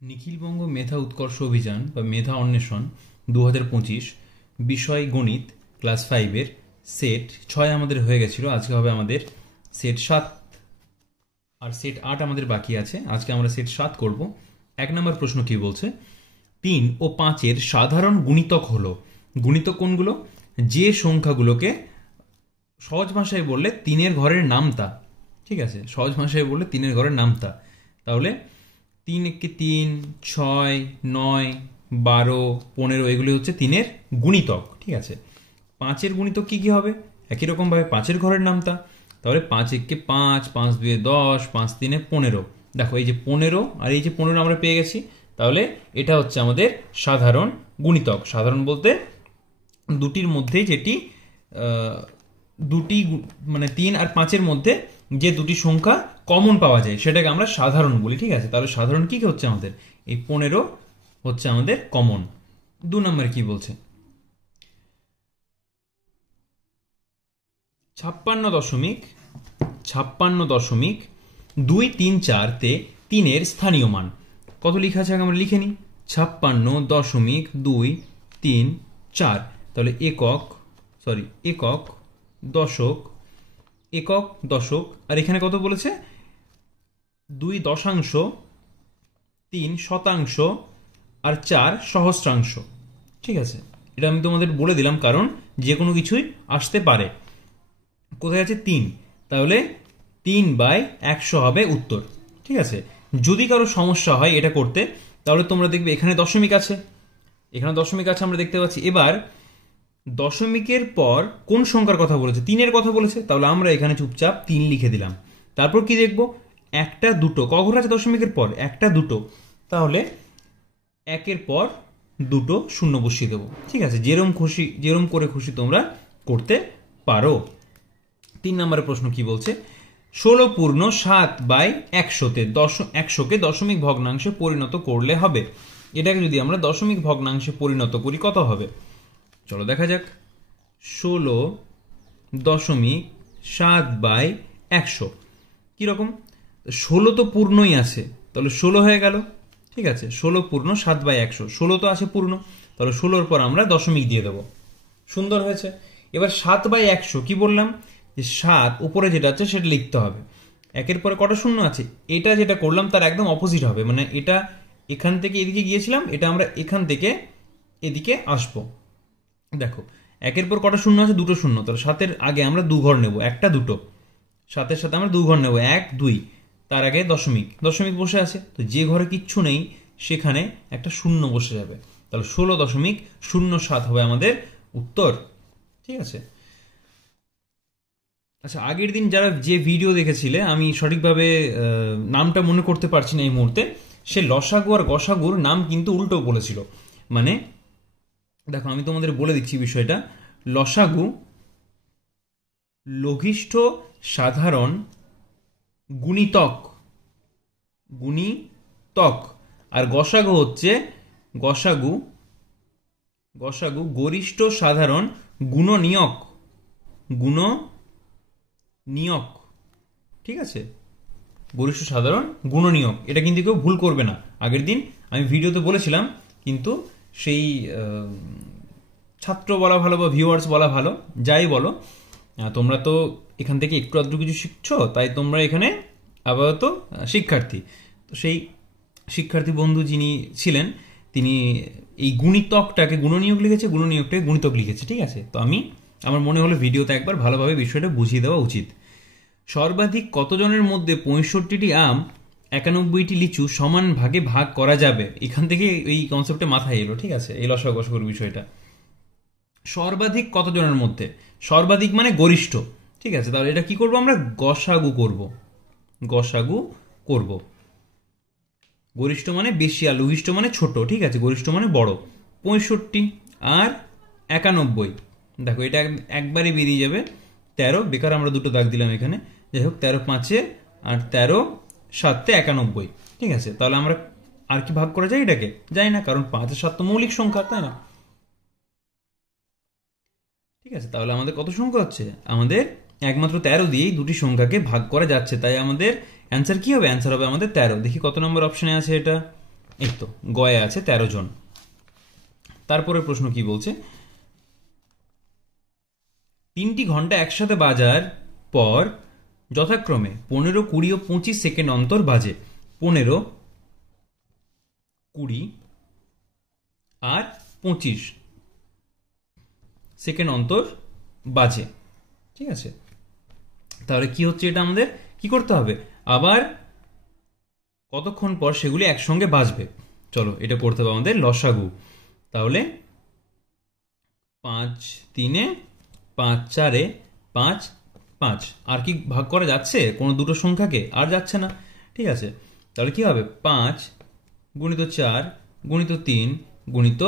নিখিলবঙ্গ মেধা উৎকর্ষ অভিযান বা মেধা অন্বেষণ 2025 বিষয় গণিত ক্লাস 5-এর সেট 6 আমাদের হয়ে গেছিল। আজকে হবে আমাদের সেট 7 আর সেট 8 আমাদের বাকি আছে। আজকে আমরা সেট 7 করব। 1 নম্বর প্রশ্ন কি বলছে, 3 ও 5-এর সাধারণ গুণিতক হলো। গুণিতক কোনগুলো? যে সংখ্যাগুলোকে সহজ ভাষায় বললে 3-এর ঘরের নামতা। ঠিক আছে, সহজ ভাষায় বললে 3-এর ঘরের নামতা। তাহলে 3 একে 3, 6, 9, 12, 15 এগুলি হচ্ছে 3-এর গুণিতক। ঠিক আছে, 5-এর গুণিতক কি কি হবে? একই রকম ভাবে 5-এর ঘরের নামতা। তাহলে 5 একে 5, 5 2 10, 5 3 15। দেখো এই যে 15 আর এই যে 15 আমরা পেয়ে গেছি। তাহলে এটা হচ্ছে আমাদের সাধারণ গুণিতক। সাধারণ বলতে দুটির মধ্যে যেটি দুটি মানে 3 আর 5-এর মধ্যে যে দুটি সংখ্যা কমন পাওয়া যায় সেটাকে আমরা সাধারণ বলি। ঠিক আছে, তাহলে সাধারণ কি হচ্ছে আমাদের? এই 15 হচ্ছে আমাদের কমন। 2 নম্বরে কি বলছে, 56.234 তে 3-এর স্থানীয় মান কত লেখা আছে আমরা লিখে নিই। 56.234। তাহলে একক দশক, একক দশক, আর এখানে কত বলেছে? 2 দশাংশ, 3 শতাংশ আর 4 সহস্রাংশ। ঠিক আছে, এটা আমি তোমাদের বলে দিলাম কারণ যে কোনো কিছুই আসতে পারে। কোথায় আছে 3? তাহলে 3/100 হবে উত্তর। ঠিক আছে, যদি কারো সমস্যা হয় এটা করতে তাহলে তোমরা দেখবে এখানে দশমিক আছে, আমরা দেখতে পাচ্ছি। এবার দশমিকের পর কোন সংখ্যার কথা বলেছে? 3-এর কথা বলেছে, তাহলে আমরা এখানে চুপচাপ 3 লিখে দিলাম। তারপর কি দেখবো? একটা দুটো ক ঘর আছে দশমিকের পর? একটা দুটো, তাহলে একের পর দুটো শূন্য বসিয়ে দেবো। ঠিক আছে, যেরম করে খুশি তোমরা করতে পারো। 3 নম্বরের প্রশ্ন কি বলছে, 16.7/100-তে 100কে দশমিক ভগ্নাংশে পরিণত করলে হবে। এটাকে যদি আমরা দশমিক ভগ্নাংশে পরিণত করি কত হবে? চলো দেখা যাক। 16.7/100 কিরকম? 16 তো পূর্ণই আছে, তাহলে 16 হয়ে গেল। ঠিক আছে, 16.7/100, 16 তো আছে পূর্ণ, তাহলে 16-র পর আমরা দশমিক দিয়ে দেবো। সুন্দর হয়েছে। এবার 7/100 কি বললাম? যে 7 উপরে যেটা আছে সেটা লিখতে হবে। একের পরে কটা শূন্য আছে? এটা যেটা করলাম তার একদম অপোজিট হবে, মানে এটা এখান থেকে এদিকে গিয়েছিলাম, এটা আমরা এখান থেকে এদিকে আসবো। দেখো একের পর কটা শূন্য আছে? দুটো শূন্য, তাহলে 7-এর আগে আমরা 2 ঘর নেব, একটা দুটো। 7-এর সাথে আমরা 2 ঘর নেব, 1 2, তার আগে দশমিক বসে আছে, তো যে ঘরে কিচ্ছু নেই সেখানে একটা শূন্য বসে যাবে। তাহলে 16.07 হবে আমাদের উত্তর। ঠিক আছে, আচ্ছা আগের দিন যারা যে ভিডিও দেখেছিলে, আমি সঠিকভাবে নামটা মনে করতে পারছি না এই মুহূর্তে, সে লসাগু আর গসাগুর নাম কিন্তু উল্টো বলেছিল। মানে দেখো আমি তোমাদের বলে দিচ্ছি বিষয়টা। লসাগু লঘিষ্ঠ সাধারণ গুণিতক, আর গসাগু হচ্ছে গসাগু গরিষ্ঠ সাধারণ গুণনীয়ক। ঠিক আছে, গরিষ্ঠ সাধারণ গুণনীয়ক, এটা কিন্তু কেউ ভুল করবে না। আগের দিন আমি ভিডিওতে বলেছিলাম, কিন্তু সেই ছাত্র বলা ভালো বা ভিউয়ার্স বলা ভালো, যাই বলো, তোমরা তো এখান থেকে একটু আধটু কিছু শিখছো, তাই তোমরা এখানে আপাতত শিক্ষার্থী। তো সেই শিক্ষার্থী বন্ধু যিনি ছিলেন তিনি এই গুণিতকটাকে গুণনীয়ক লিখেছে, গুণনীয়কটাকে গুণিতক লিখেছে। ঠিক আছে, তো আমার মনে হলো ভিডিওতে একবার ভালোভাবে বিষয়টা বুঝিয়ে দেওয়া উচিত। সর্বাধিক কতজনের মধ্যে 65টি আম 91টি লিচু সমান ভাগে ভাগ করা যাবে? এখান থেকে এই কনসেপ্টে মাথায় এলো। ঠিক আছে, এই লসাগু গসাগুর বিষয়টা। সর্বাধিক কতজনের মধ্যে, সর্বাধিক মানে গরিষ্ঠ। ঠিক আছে, তাহলে এটা কি করব আমরা? গসাগু করব। গরিষ্ঠ মানে বেশি আর লঘিষ্ঠ মানে ছোট। ঠিক আছে, গরিষ্ঠ মানে বড়। 65 আর 91, দেখো এটা একবারে বেরিয়ে যাবে 13, বেকার আমরা দুটো দাগ দিলাম এখানে। যাই হোক, 13 5 আর 13 7 91। ঠিক আছে, তাহলে আমরা আর কি ভাগ করা যায় এটাকে? যাই না, কারণ 5 আর 7 তো মৌলিক সংখ্যা, তাই না? ঠিক আছে, তাহলে আমাদের কত সংখ্যা হচ্ছে? আমাদের একমাত্র 13 দিয়েই দুটি সংখ্যাকে ভাগ করা যাচ্ছে, তাই আমাদের অ্যান্সার কি হবে? অ্যান্সার হবে আমাদের 13। দেখি কত নম্বর অপশনে আছে এটা। এই তো গয়ে আছে 13 জন। তারপরে প্রশ্ন কি বলছে, 3টি ঘন্টা একসাথে বাজার পর যথাক্রমে 15, 20 ও 25 সেকেন্ড অন্তর বাজে। 15, 20 আর 25 সেকেন্ড অন্তর বাজে। ঠিক আছে, তাহলে কি হচ্ছে, এটা আমাদের কি করতে হবে, আবার কতক্ষণ পর সেগুলি একসঙ্গে বাজবে। চলো এটা করতে হবে আমাদের লসাগু। তাহলে 5 3 5 4 5 5, আর কি ভাগ করা যাচ্ছে কোনো দুটো সংখ্যাকে? আর যাচ্ছে না। ঠিক আছে, তাহলে কি হবে, 5 গুণিত 4 গুণিত 3 গুণিত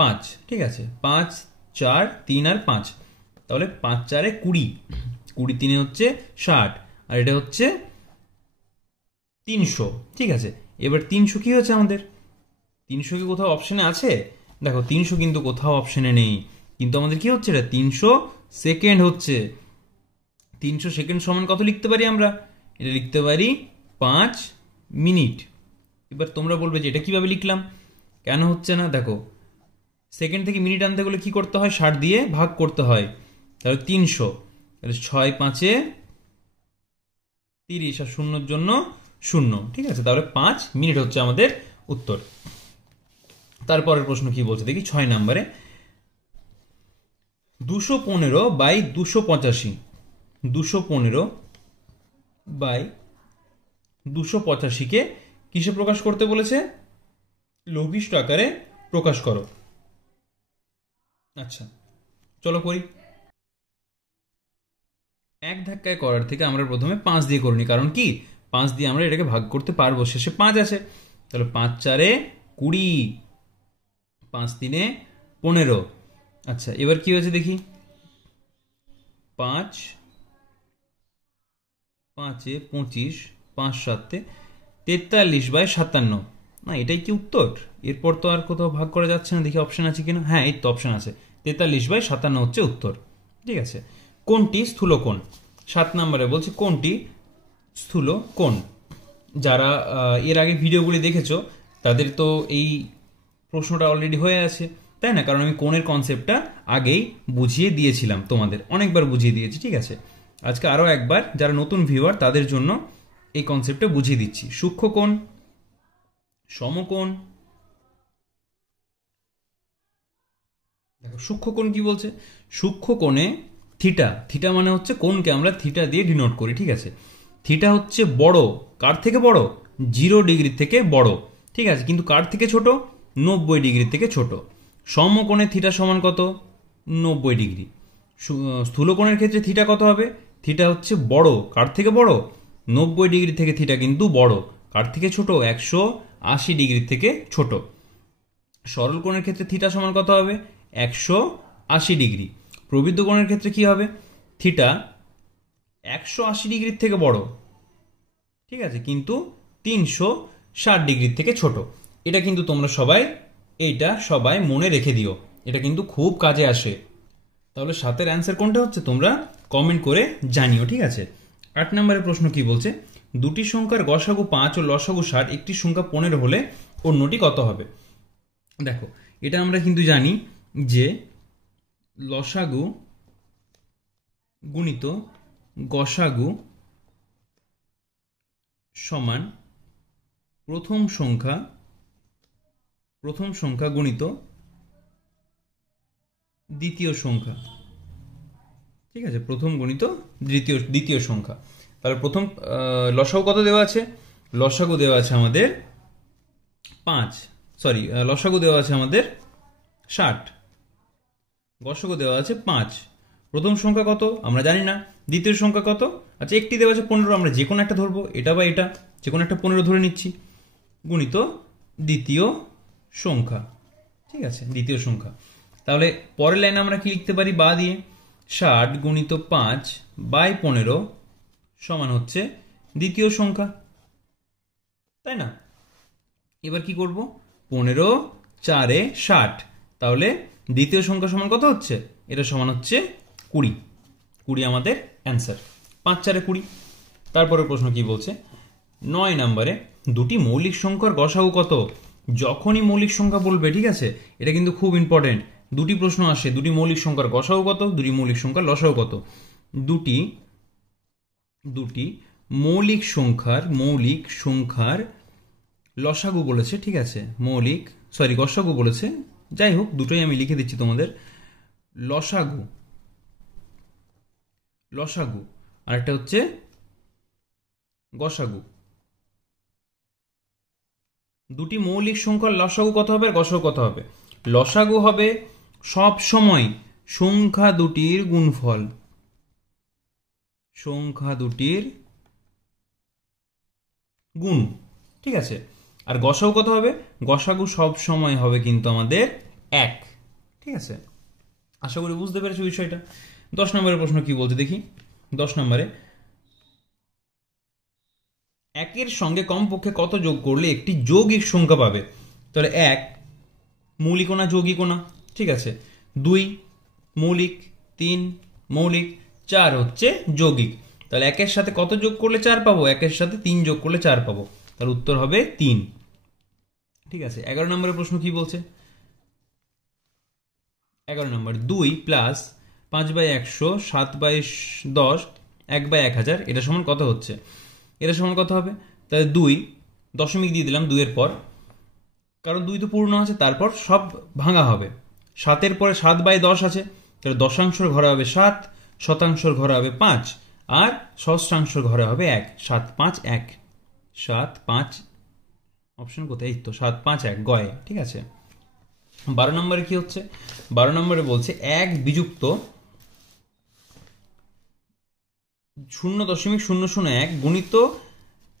5। ঠিক আছে, 5 4 3 আর 5, তাহলে 5 4 20, 20 3 হচ্ছে 60, আর এটা হচ্ছে 300। ঠিক আছে, এবার 300 কি হচ্ছে আমাদের, 300 কি কোথাও অপশনে আছে? দেখো 300 কিন্তু কোথাও অপশনে নেই, কিন্তু আমাদের কি হচ্ছে, এটা 300 সেকেন্ড হচ্ছে। 300 সেকেন্ড সমান কত লিখতে পারি আমরা? এটা লিখতে পারি 5 মিনিট। এবার তোমরা বলবে যে এটা কিভাবে লিখলাম, কেন হচ্ছে না? দেখো সেকেন্ড থেকে মিনিট আনতে গেলে কি করতে হয়, 60 দিয়ে ভাগ করতে হয়। তাহলে 300, তাহলে 6 5 30 আর শূন্যর জন্য 0। ঠিক আছে, তাহলে 5 মিনিট হচ্ছে আমাদের উত্তর। তারপরের প্রশ্ন কি বলছে দেখি, 6 নম্বরে 215 বাই 285, 215 বাই 285 কে কিসে প্রকাশ করতে বলেছে? লঘিষ্ঠ আকারে প্রকাশ করো। আচ্ছা চলো করি। এক ধাক্কায় করার থেকে আমরা প্রথমে 5 দিয়ে করিনি, কারণ কি 5 দিয়ে আমরা এটাকে ভাগ করতে পারবো, শেষে 5 আছে। তাহলে 5 4 20, 5 3 15। আচ্ছা এবার কি হয়েছে দেখি, 5 5 25, 5 7 43 বাই 57। না এটাই কি উত্তর? এরপর তো আর কোথাও ভাগ করা যাচ্ছে না, দেখি অপশন আছে কিনা। হ্যাঁ এই তো অপশন আছে, 43 বাই 57 হচ্ছে উত্তর। ঠিক আছে, কোনটি স্থূলকোণ? 7 নম্বরে বলছে কোনটি স্থূলকোণ। যারা এর আগে ভিডিওগুলি দেখেছো তাদের তো এই প্রশ্নটা অলরেডি হয়ে আছে, তাই না? কারণ আমি কোণের কনসেপ্টটা আগেই বুঝিয়ে দিয়েছিলাম, তোমাদের অনেকবার বুঝিয়ে দিয়েছি। ঠিক আছে, আজকে আরও একবার যারা নতুন ভিউয়ার তাদের জন্য এই কনসেপ্টটা বুঝিয়ে দিচ্ছি। সূক্ষ্মকোণ, সমকোণ। দেখো সূক্ষ্মকোণ কি বলছে, সূক্ষ্মকোণে থিটা, থিটা মানে হচ্ছে কোণকে আমরা থিটা দিয়ে ডিনোট করি। ঠিক আছে, থিটা হচ্ছে বড়, কার থেকে বড়? 0 ডিগ্রি থেকে বড়। ঠিক আছে, কিন্তু কার থেকে ছোট? 90 ডিগ্রি থেকে ছোট। সমকোণে থিটা সমান কত? 90 ডিগ্রি। স্থূলকোণের ক্ষেত্রে থিটা কত হবে? থিটা হচ্ছে বড়, কার থেকে বড়? 90 ডিগ্রি থেকে থিটা কিন্তু বড়, কার থেকে ছোট? 180 ডিগ্রি থেকে ছোট। সরল কোণের ক্ষেত্রে থিটা সমান কত হবে? 180 ডিগ্রি। প্রবৃদ্ধ কোণের ক্ষেত্রে কি হবে? থিটা 180 ডিগ্রির থেকে বড়, ঠিক আছে, কিন্তু 360 ডিগ্রির থেকে ছোট। এটা কিন্তু তোমরা সবাই মনে রেখে দিও, এটা কিন্তু খুব কাজে আসে। তাহলে 7-এর অ্যান্সার কোনটা হচ্ছে তোমরা কমেন্ট করে জানিও। ঠিক আছে, 8 নম্বরের প্রশ্ন কি বলছে, দুটি সংখ্যার গসাগু 5 ও লসাগু 60, একটি সংখ্যা 15 হলে অন্যটি কত হবে? দেখো এটা আমরা কিন্তু জানি যে লসাগু গুণিত গসাগু সমান প্রথম সংখ্যা গুণিত দ্বিতীয় সংখ্যা। ঠিক আছে, প্রথম গুণিত দ্বিতীয় সংখ্যা। তাহলে প্রথম লসাগু কত দেওয়া আছে? লসাগু দেওয়া আছে আমাদের 5, লসাগু দেওয়া আছে আমাদের 60, গসাগু দেওয়া আছে 5। প্রথম সংখ্যা কত আমরা জানি না, দ্বিতীয় সংখ্যা কত? আচ্ছা একটি দেওয়া আছে 15, আমরা যে কোনো একটা ধরবো, এটা বা এটা, যে কোনো একটা 15 ধরে নিচ্ছি, গুণিত দ্বিতীয় সংখ্যা। ঠিক আছে, দ্বিতীয় সংখ্যা। তাহলে পরের লাইনে আমরা কি লিখতে পারি? বা দিয়ে 60 গুণিত 5 বাই 15 সমান হচ্ছে দ্বিতীয় সংখ্যা, তাই না? এবার কি করব? 15 4 60, তাহলে দ্বিতীয় সংখ্যা সমান কত হচ্ছে? এটা সমান হচ্ছে 20। 20 আমাদের অ্যান্সার, 5 4 20। তারপরে প্রশ্ন কি বলছে, 9 নম্বরে দুটি মৌলিক সংখ্যার গসাগু কত? যখনই মৌলিক সংখ্যা বলবে, ঠিক আছে, এটা কিন্তু খুব ইম্পর্টেন্ট, দুটি প্রশ্ন আসে, দুটি মৌলিক সংখ্যার গসাগু কত, দুটি মৌলিক সংখ্যার লসাগু কত। দুটি দুটি মৌলিক সংখ্যার লসাগু বলেছে, ঠিক আছে, গসাগু বলেছে, যাই হোক দুটোই আমি লিখে দিচ্ছি তোমাদের। লসাগু লসাগু আর একটা হচ্ছে গসাগু। দুটি মৌলিক সংখ্যার লসাগু কত হবে আর গসাগু কত হবে? লসাগু হবে সব সময় সংখ্যা দুটির গুণফল, সংখ্যা দুটির গুণ, ঠিক আছে। আর গসাগু কত হবে? গসাগু সব সময় হবে কিন্তু আমাদের 1, ঠিক আছে। আশা করি বুঝতে পেরেছো বিষয়টা। 10 নম্বরের প্রশ্ন কি বলতে দেখি। 10 নম্বরে, একের সঙ্গে কমপক্ষে কত যোগ করলে একটি যৌগিক সংখ্যা পাবে? তাহলে 1 মৌলিক না যৌগিক না, ঠিক আছে। 2 মৌলিক, 3 মৌলিক, 4 হচ্ছে যৌগিক। তাহলে 1 এর সাথে কত যোগ করলে 4 পাবো? 1 এর সাথে 3 যোগ করলে 4 পাবো। তার উত্তর হবে 3, ঠিক আছে। 11 নম্বরের প্রশ্ন কি বলছে? 11 নম্বর, 2 প্লাস 5/100, 7/10, 1/1000 এটা সমান কত হচ্ছে? এটা সমান কত হবে? তাহলে 2 দশমিক দিয়ে দিলাম 2 এর পর, কারণ 2 তো পূর্ণ আছে, তারপর সব ভাঙা হবে। 7 এর পরে 7/10 আছে, তাহলে দশাংশের ঘরে হবে 7, শতাংশের ঘরে হবে 5, আর সহস্রাংশের ঘরে হবে 1। 7 5 1, 7 5, অপশন কোথায়? এই তো 7 5 1 গয়ে, ঠিক আছে। 12 নম্বরে কি হচ্ছে? 12 নম্বরে বলছে 1 বিযুক্ত 0.001 গুণিত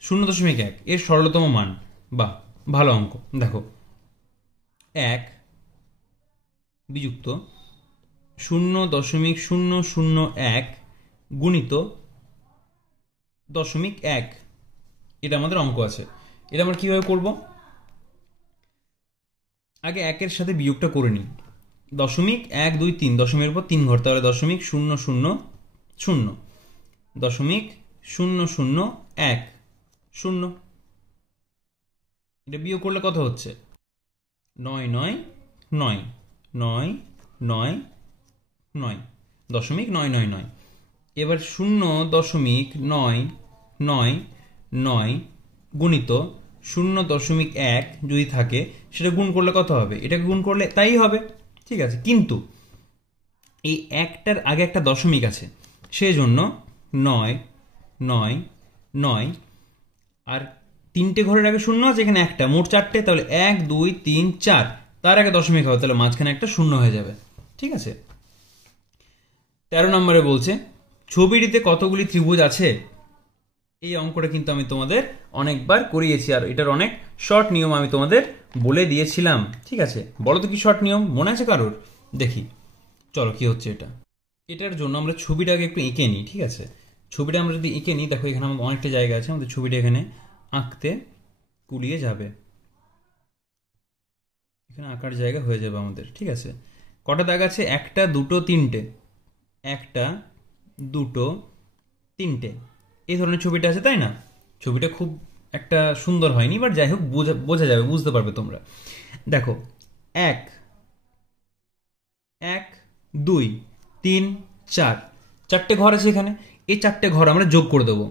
0.1 এর সরলতম মান। বাহ, ভালো অঙ্ক। দেখো, 1 বিযুক্ত 0.001 গুণিত 0.1, এটা আমাদের অঙ্ক আছে। এটা আমরা কিভাবে করব? আগে 1 এর সাথে বিয়োগটা করে নিই। 0.1 2 3, দশমিকের পর 3 ঘর, তাহলে 0.000, 0.001 0। এটা বিয়োগ করলে কত হচ্ছে? 9 9 9 9 9 9, 0.999। এবার 0.999 গুণিত 0.1 যদি থাকে, সেটা গুণ করলে কত হবে? এটাকে গুণ করলে তাই হবে, ঠিক আছে। কিন্তু এই একটার আগে একটা দশমিক আছে, সেই জন্য 9 9 9, আর 3টে ঘরের আগে 0 আছে, এখানে একটা, মোট 4টে, তাহলে 1 2 3 4, তার আগে দশমিক হবে, তাহলে মাঝখানে একটা 0 হয়ে যাবে, ঠিক আছে। 13 নম্বরে বলছে ছবিটিতে কতগুলি ত্রিভুজ আছে? এই অঙ্কটা কিন্তু আমি তোমাদের অনেকবার করিয়েছি, আর এটার অনেক শর্ট নিয়ম আমি তোমাদের বলে দিয়েছিলাম, ঠিক আছে। বলো তো কি শর্ট নিয়ম, মনে আছে কারোর? দেখি, চলো কি হচ্ছে এটা। এটার জন্য আমরা ছবিটাকে একটু এঁকে নিই, ঠিক আছে। ছবিটা আমরা যদি এঁকে নিই, দেখো এখানে আমাদের অনেকটা জায়গা আছে, আমাদের ছবিটা এখানে আঁকতে কুলিয়ে যাবে, এখানে আঁকার জায়গা হয়ে যাবে আমাদের, ঠিক আছে। কটা দাগ আছে? 1 2 3টে, 1 2 3টে, এই ধরনের ছবিটা আছে, তাই না? ছবিটা খুব একটা সুন্দর হয়নি, বাট যাই হোক বোঝা যাবে, বুঝতে পারবে তোমরা। দেখো, 1 1 2 3 4, 4টে ঘর আছে এখানে। এই 4টে ঘর আমরা যোগ করে দেবো।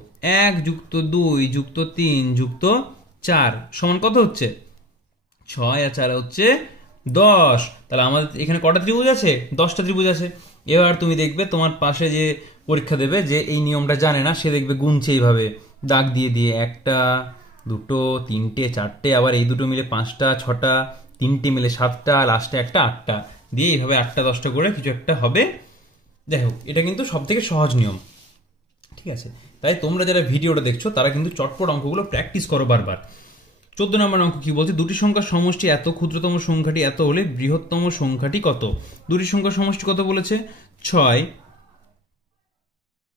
1 যুক্ত 2 যুক্ত 3 যুক্ত 4 সমান কত হচ্ছে? 6, আর 4 হচ্ছে 10। তাহলে আমাদের এখানে কটা ত্রিভুজ আছে? 10টা ত্রিভুজ আছে। এবার তুমি দেখবে তোমার পাশে যে পরীক্ষা দেবে, যে এই নিয়মটা জানে না, সে দেখবে গুনছে এইভাবে দাগ দিয়ে দিয়ে, 1 2 3 4টে, আবার এই দুটো মিলে 5টা 6টা, 3টে মিলে 7টা, লাস্টে একটা 8টা দিয়ে এইভাবে 8টা 10টা করে কিছু একটা হবে। যাই হোক, এটা কিন্তু সব থেকে সহজ নিয়ম, ঠিক আছে। তাই তোমরা যারা ভিডিওটা দেখছো তারা কিন্তু চটপট অঙ্কগুলো প্র্যাকটিস করো বারবার। 14 নম্বর অঙ্ক কি বলছে? দুটি সংখ্যার সমষ্টি এত, ক্ষুদ্রতম সংখ্যাটি এত হলে বৃহত্তম সংখ্যাটি কত? দুটি সংখ্যার সমষ্টি কত বলেছে? 6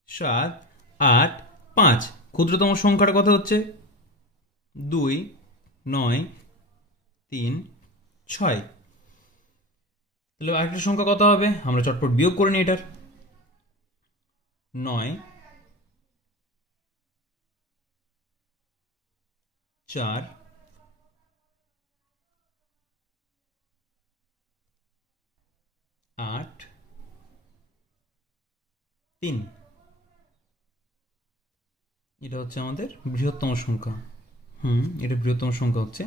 7 8 5। ক্ষুদ্রতম সংখ্যাটা কত হচ্ছে? 2 9 3 6। তাহলে আরেকটা সংখ্যা কত হবে? আমরা চটপট বিয়োগ করে নিই এটার। 9 4 8 3, এটা হচ্ছে আমাদের বৃহত্তম সংখ্যা। এটা বৃহত্তম সংখ্যা হচ্ছে।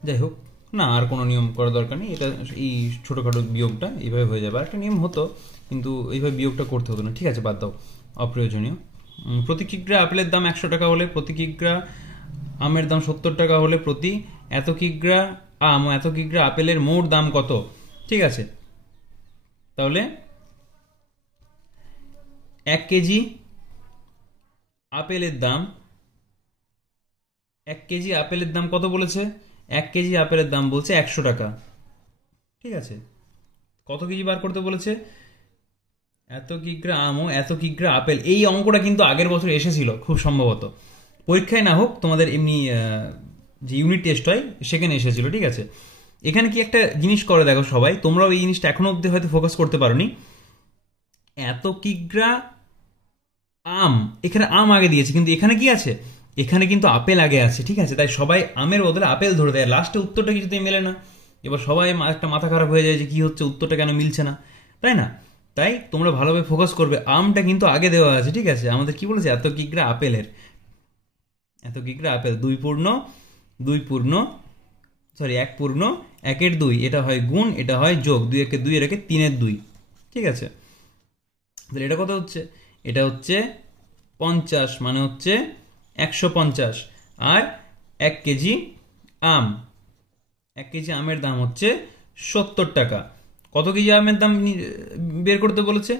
যাই হোক, না আর কোনো নিয়ম করার দরকার নেই, এটা এই ছোটোখাটো বিয়োগটা এইভাবে হয়ে যাবে। আর একটা নিয়ম হতো, কিন্তু এইভাবে বিয়োগটা করতে হতো না। ঠিক আছে, বাদ দাও, অপ্রয়োজনীয়। প্রতি কিগ্রা আপেলের দাম 100 টাকা হলে, প্রতি কিগ্রা আমের দাম 70 টাকা হলে, প্রতি এত কিগ্রা আম এত কিগ্রা আপেলের মোট দাম কত? ঠিক আছে, তাহলে 1 কেজি আপেলের দাম 1 কেজি আপেলের দাম কত বলেছে? 1 কেজি আপেলের দাম বলছে 100 টাকা। ঠিক আছে, কত কেজি বার করতে বলেছে? এত কিগ্রা আম ও এত কিগ্রা আপেল। এই অঙ্কটা কিন্তু আগের বছর এসেছিল খুব সম্ভবত, পরীক্ষায় না হোক, তোমাদের এমনি যে ইউনিট টেস্ট হয় সেখানে এসেছিল। ঠিক আছে, এখানে কি একটা জিনিস করে দেখো সবাই, তোমরাও এই জিনিসটা এখনো অব্দি হয়তো ফোকাস করতে পারোনি। এত কিগ্রা আম, এখানে আম আগে দিয়েছে, কিন্তু এখানে কি আছে? এখানে কিন্তু আপেল আগে আছে। ঠিক আছে, তাই সবাই আমের বদলে আপেল ধরে দেয়, লাস্টে উত্তরটা কিছুতেই মেলে না। এবার সবাই একটা মাথা খারাপ হয়ে যায় যে কি হচ্ছে, উত্তরটা কেন মিলছে না, তাই না? তাই তোমরা ভালোভাবে ফোকাস করবে, আমটা কিন্তু আগে দেওয়া আছে। ঠিক আছে, আমাদের কি বলেছে? এত কিগ্রা আপেলের, এত কিগ্রা আপেল, 1 পূর্ণ 1-এর 2, এটা হয় গুণ, এটা হয় যোগ, 2 একে 2, এর একে 3-এর 2। ঠিক আছে, তাহলে এটা কত হচ্ছে? এটা হচ্ছে 50, মানে হচ্ছে 150। আর 1 কেজি আম, 1 কেজি আমের দাম হচ্ছে 70 টাকা। কত কেজি আমের দাম বের করতে বলেছে?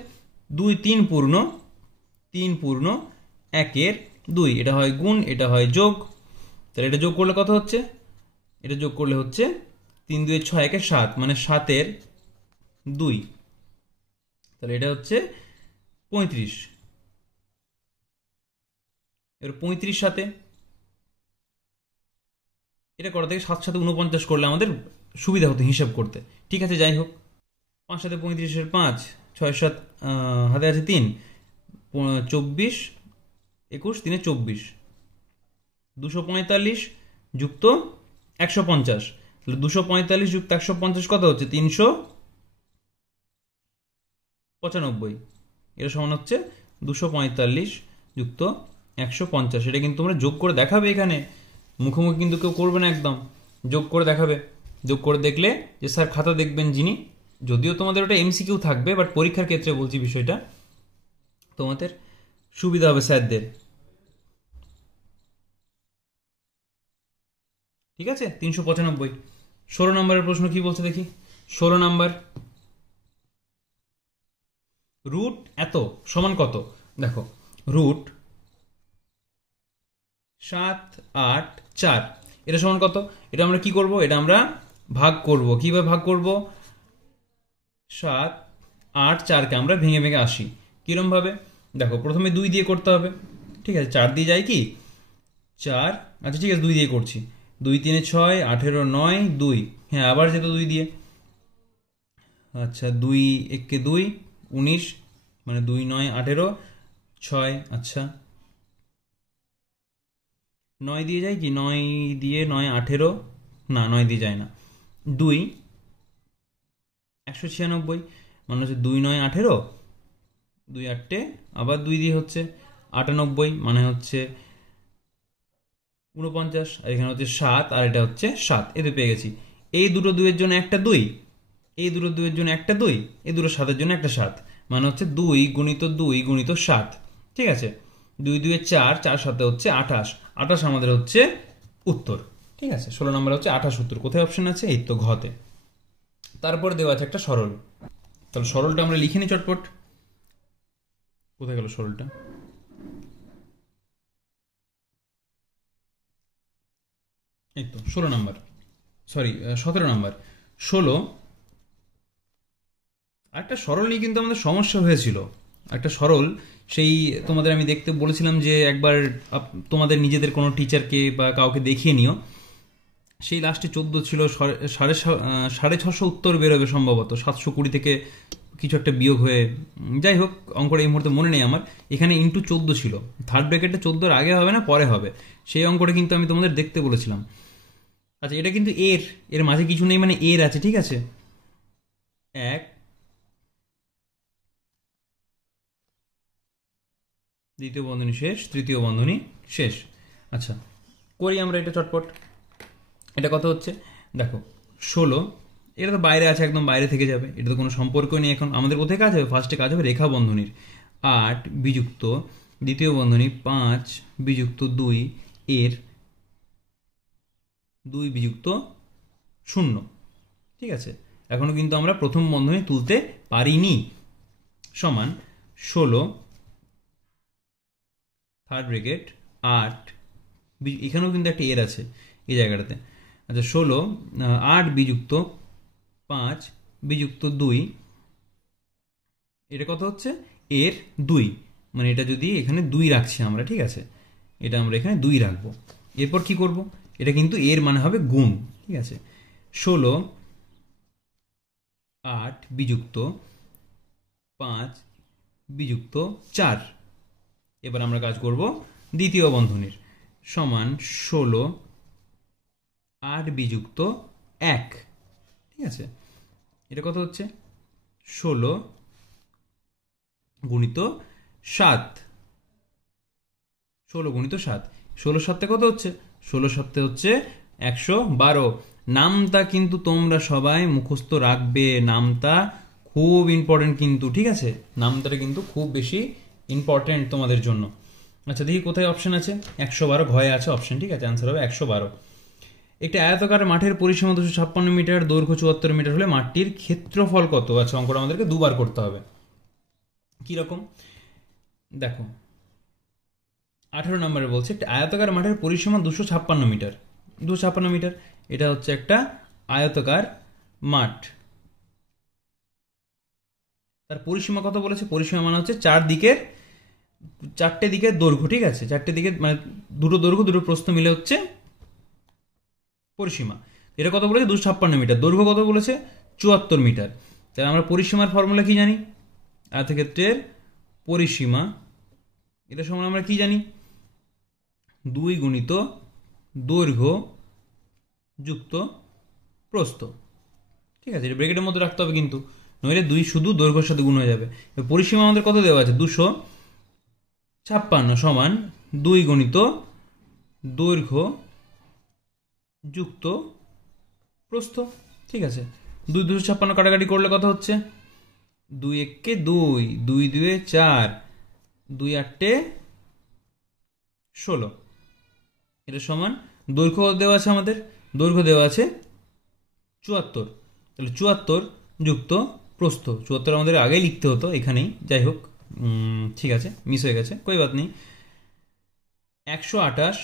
3 পূর্ণ 1-এর 2, এটা হয় গুণ, এটা হয় যোগ। তাহলে এটা যোগ করলে কত হচ্ছে? এটা যোগ করলে হচ্ছে 3 2 6, 1 7, মানে 7-এর 2। তাহলে এটা হচ্ছে 35। এর 35 সাথে এটা করা থেকে 7 সাথে 49 করলে আমাদের সুবিধা হতো হিসাব করতে। ঠিক আছে, যাই হোক, 5 সাথে 35-এর 5, 6 7, হাতে আছে 3, 24, 21, 3 24, 245 যুক্ত 150। তাহলে 245 যুক্ত 150 কত হচ্ছে? 395। এটা সমান হচ্ছে 245 যুক্ত 150। এটা কিন্তু তোমরা যোগ করে দেখাবে, এখানে মুখোমুখি কিন্তু কেউ করবে না, একদম যোগ করে দেখাবে। যোগ করে দেখলে যে স্যার খাতা দেখবেন যিনি, যদিও তোমাদের ওটা এমসিকিউ থাকবে, বাট পরীক্ষার ক্ষেত্রে বলছি বিষয়টা, তোমাদের সুবিধা হবে স্যারদের। ঠিক আছে, 395। 16 নম্বরের প্রশ্ন কি বলছে দেখি। 16 নম্বর, রুট এত সমান কত? দেখো, রুট 7 8 4, এটা সমান কত? এটা আমরা কি করব? এটা আমরা ভাগ করব। কিভাবে ভাগ করব? 7 8 4কে আমরা ভেঙে ভেঙে আসি। কিরম ভাবে? দেখো, প্রথমে 2 দিয়ে করতে হবে। ঠিক আছে, 4 দিয়ে যায় কি? 4, আচ্ছা ঠিক আছে, 2 দিয়ে করছি। 2 3 6, 18 9 2, হ্যাঁ আবার যেত 2 দিয়ে। আচ্ছা, 2 1 2, 19, মানে 2 9 18 6, আচ্ছা 9 দিয়ে যায় কি? 9 দিয়ে 9 18, না 9 দিয়ে যায় না। 2 196, মানে হচ্ছে 2 9 18, 2 8, আবার 2 দিয়ে হচ্ছে 98, মানে হচ্ছে 49, আর এখানে হচ্ছে 7, আর এটা হচ্ছে 7। এতে পেয়ে গেছি। এই দুটো 2 এর জন্য একটা 2, এই দুটো 2 এর জন্য একটা 2, এই দুটো 7 এর জন্য একটা 7, মানে হচ্ছে 2 গুণিত 2 গুণিত 7। ঠিক আছে, 2 2 4, 4 7 হচ্ছে 28। 28 আমাদের হচ্ছে উত্তর। ঠিক আছে, 16 নম্বর হচ্ছে 28 উত্তর। কোথায় অপশন আছে? এই তো ঘতে। তারপরে দেওয়া আছে একটা সরল। তাহলে সরলটা আমরা লিখে নিই চটপট। কোথায় গেল সরলটা? এই তো 16 নম্বর, সরি 17 নম্বর। 16, একটা সরল নিয়ে কিন্তু আমাদের সমস্যা হয়েছিল। একটা সরল, সেই তোমাদের আমি দেখতে বলেছিলাম যে একবার তোমাদের নিজেদের কোনো টিচারকে বা কাউকে দেখিয়ে নিও। সেই লাস্টে 14 ছিল, 650 উত্তর বেরোবে সম্ভবত, 720 থেকে কিছু একটা বিয়োগ হয়ে। যাই হোক, অঙ্কটা এই মুহূর্তে মনে নেই আমার। এখানে ইন্টু 14 ছিল, থার্ড ব্র্যাকেটটা 14-এর আগে হবে না পরে হবে, সেই অঙ্কটা কিন্তু আমি তোমাদের দেখতে বলেছিলাম। আচ্ছা, এটা কিন্তু এর মাঝে কিছু নেই, মানে এর আছে। ঠিক আছে, 1 দ্বিতীয় বন্ধনী শেষ, তৃতীয় বন্ধনী শেষ। আচ্ছা, করি আমরা এটা চটপট। এটা কত হচ্ছে দেখো, 16, এটা তো বাইরে আছে, একদম বাইরে থেকে যাবে, এটা তো কোনো সম্পর্ক নেই। এখন আমাদের কোথায় কাজ হবে? ফার্স্টে কাজ হবে রেখা বন্ধনীর। 8 বিযুক্ত দ্বিতীয় বন্ধনী 5 বিযুক্ত 2 এর 2 বিযুক্ত 0। ঠিক আছে, এখনো কিন্তু আমরা প্রথম বন্ধনী তুলতে পারিনি। সমান 16 থার্ড ব্র্যাকেট 8, এখানেও কিন্তু একটা এর আছে এই জায়গাটাতে। আচ্ছা, 16 8 বিযুক্ত 5 বিযুক্ত 2, এটা কত হচ্ছে? এর 2, মানে এটা যদি এখানে 2 রাখছি আমরা, ঠিক আছে, এটা আমরা এখানে 2 রাখবো। এরপর কি করব? এটা কিন্তু এর মানে হবে গুণ, ঠিক আছে। 16 8 বিযুক্ত 5 বিযুক্ত 4। এবার আমরা কাজ করব দ্বিতীয় বন্ধনীর। সমান 16 8 বিযুক্ত 1। ঠিক আছে, এটা কত হচ্ছে? 16 গুণিত 7। 16 গুণিত 7, 16 7 কত হচ্ছে? 16 7 হচ্ছে 112। নামটা কিন্তু তোমরা সবাই মুখস্থ রাখবে, নামটা খুব ইম্পর্টেন্ট কিন্তু, ঠিক আছে, নামটা কিন্তু খুব বেশি ইম্পর্টেন্ট তোমাদের জন্য। আচ্ছা, দেখি কোথায় অপশন আছে। 112 ঘয়ে আছে অপশন, ঠিক আছে, অ্যান্সার হবে 112। একটি আয়তাকার মাঠের পরিসীমা 256 মিটার, দৈর্ঘ্য 74 মিটার হলে মাঠটির ক্ষেত্রফল কত? আচ্ছা, অঙ্কটা আমাদেরকে দুবার করতে হবে। কিরকম দেখো, 18 নম্বরে বলছে একটা আয়তাকার মাঠের পরিসীমা 256 মিটার। 256 মিটার, এটা হচ্ছে একটা আয়তাকার মাঠ। তার পরিসীমা কত বলেছে? পরিসীমা মানে হচ্ছে চারটে দিকের দৈর্ঘ্য, ঠিক আছে, চারটে দিকে মানে দুটো দৈর্ঘ্য দুটো প্রস্থ মিলে হচ্ছে পরিসীমা। এটা কত বলেছে? 256 মিটার। দৈর্ঘ্য কত বলেছে? 74 মিটার। তাহলে আমরা পরিসীমার ফর্মুলা কি জানি? আয়তক্ষেত্রের পরিসীমা, এটা সমান আমরা কি জানি? 2 গুণিত দৈর্ঘ্য যুক্ত প্রস্থ। ঠিক আছে, এটা ব্র্যাকেটের মধ্যে রাখতে হবে কিন্তু, নইলে 2 শুধু দৈর্ঘ্যের সাথে গুণ হয়ে যাবে। পরিসীমা আমাদের কত দেওয়া আছে? 256 সমান 2 গুণিত দৈর্ঘ্য যুক্ত প্রস্থ। ঠিক আছে, 2 256 কাটাকাটি করলে কত হচ্ছে? 2 1 2, 2 2 4, 2 8 16। এটা সমান দৈর্ঘ্য দেওয়া আছে আমাদের, দৈর্ঘ্য দেওয়া আছে 74। তাহলে 74 যুক্ত প্রস্থ, 74 আমাদের আগেই লিখতে হতো এখানেই, যাই হোক, ঠিক আছে, মিস হয়ে গেছে, কই বাত নেই। 128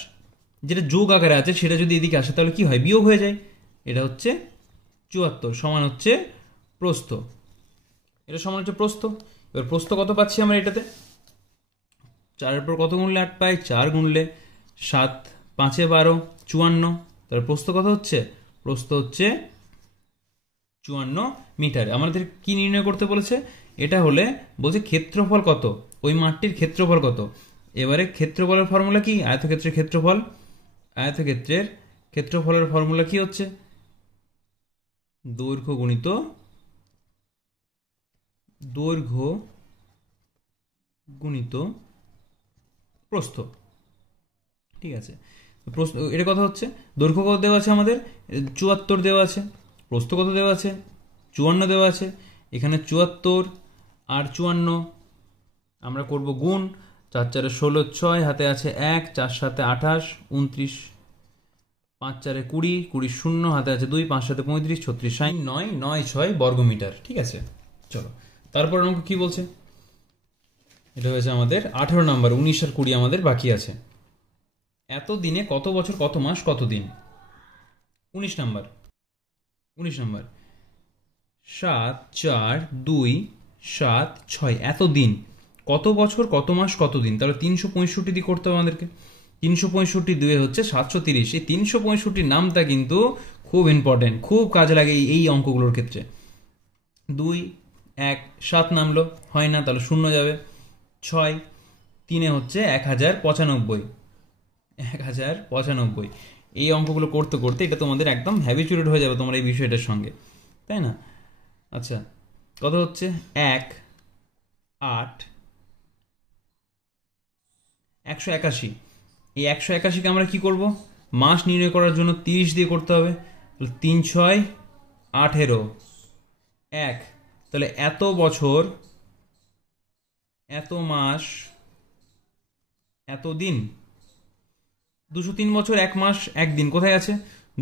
যেটা যোগ আকারে আছে সেটা যদি এদিকে আসে তাহলে কি হয়? বিয়োগ হয়ে যায়। এটা হচ্ছে 74 সমান হচ্ছে প্রস্থ, এটা সমান হচ্ছে প্রস্থ। এবার প্রস্থ কত পাচ্ছি আমরা এটাতে? 4-এর পর কত গুনলে 8 পাই? 4 গুনলে 7, 5 12, 54। তাহলে প্রস্থ কত হচ্ছে? প্রস্থ হচ্ছে 54 মিটার। আমাদের কি নির্ণয় করতে বলেছে? এটা হলে বলছে ক্ষেত্রফল কত, ওই মাঠটির ক্ষেত্রফল কত। এবারে ক্ষেত্রফলের ফর্মুলা কি? আয়তক্ষেত্রের ক্ষেত্রফল, আয়তক্ষেত্রের ক্ষেত্রফলের ফর্মুলা কি হচ্ছে? দৈর্ঘ্য গুণিত দৈর্ঘ্য গুণিত প্রস্থ। ঠিক আছে, প্রস্থ এটা কথা হচ্ছে, দৈর্ঘ্য কত দেওয়া আছে আমাদের? 74 দেওয়া আছে। প্রস্থ কত দেওয়া আছে? 54 দেওয়া আছে। এখানে 74 আর 54 আমরা করব গুণ। 4 4 16, 6 হাতে আছে 1, 4 7 28, 29, 5 4 20, 20 শূন্য হাতে আছে 2, 5 7 35, 36, 60, 9 9 6 বর্গমিটার। ঠিক আছে, চলো তারপর অঙ্ক কি বলছে? এটা হয়েছে আমাদের 18 নম্বর। 19 আর 20 আমাদের বাকি আছে। এত দিনে কত বছর কত মাস কত দিন? 19 নম্বর 7 4 2 7 6 এত দিন কত বছর কত মাস কত দিন। তাহলে 365 দিয়ে করতে হবে আমাদেরকে। 365 2 হচ্ছে 730। এই 365 নামটা কিন্তু খুব ইম্পর্টেন্ট, খুব কাজে লাগে এই অঙ্কগুলোর ক্ষেত্রে। 2 1 7 নামলো, হয় না, তাহলে 0 যাবে। 6 3 হচ্ছে 1095, 1095। এই অঙ্কগুলো করতে করতে এটা তোমাদের একদম হ্যাবিচুয়েটেড হয়ে যাবে তোমার এই বিষয়টার সঙ্গে, তাই না? আচ্ছা, কত হচ্ছে? 1 8 181। এই 181কে আমরা কি করব, মাস নির্ণয় করার জন্য 30 দিয়ে করতে হবে। 3 6 18 1, তাহলে এত বছর, এত মাস, এত দিন। 203 বছর 1 মাস 1 দিন কোথায় আছে?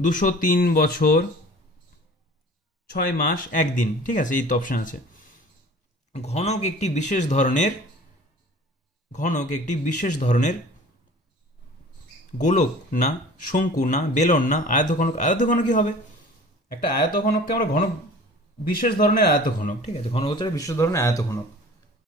203 বছর 6 মাস 1 দিন, ঠিক আছে, এই তো অপশন আছে। ঘনক একটি বিশেষ ধরনের গোলক না, শঙ্কু না, বেলন না, আয়তঘনক। আয়তঘনকই হবে। একটা আয়তঘনককে আমরা ঘনক, বিশেষ ধরনের আয়তঘনক, ঠিক আছে, ঘনক হচ্ছে বিশেষ ধরনের আয়তঘনক।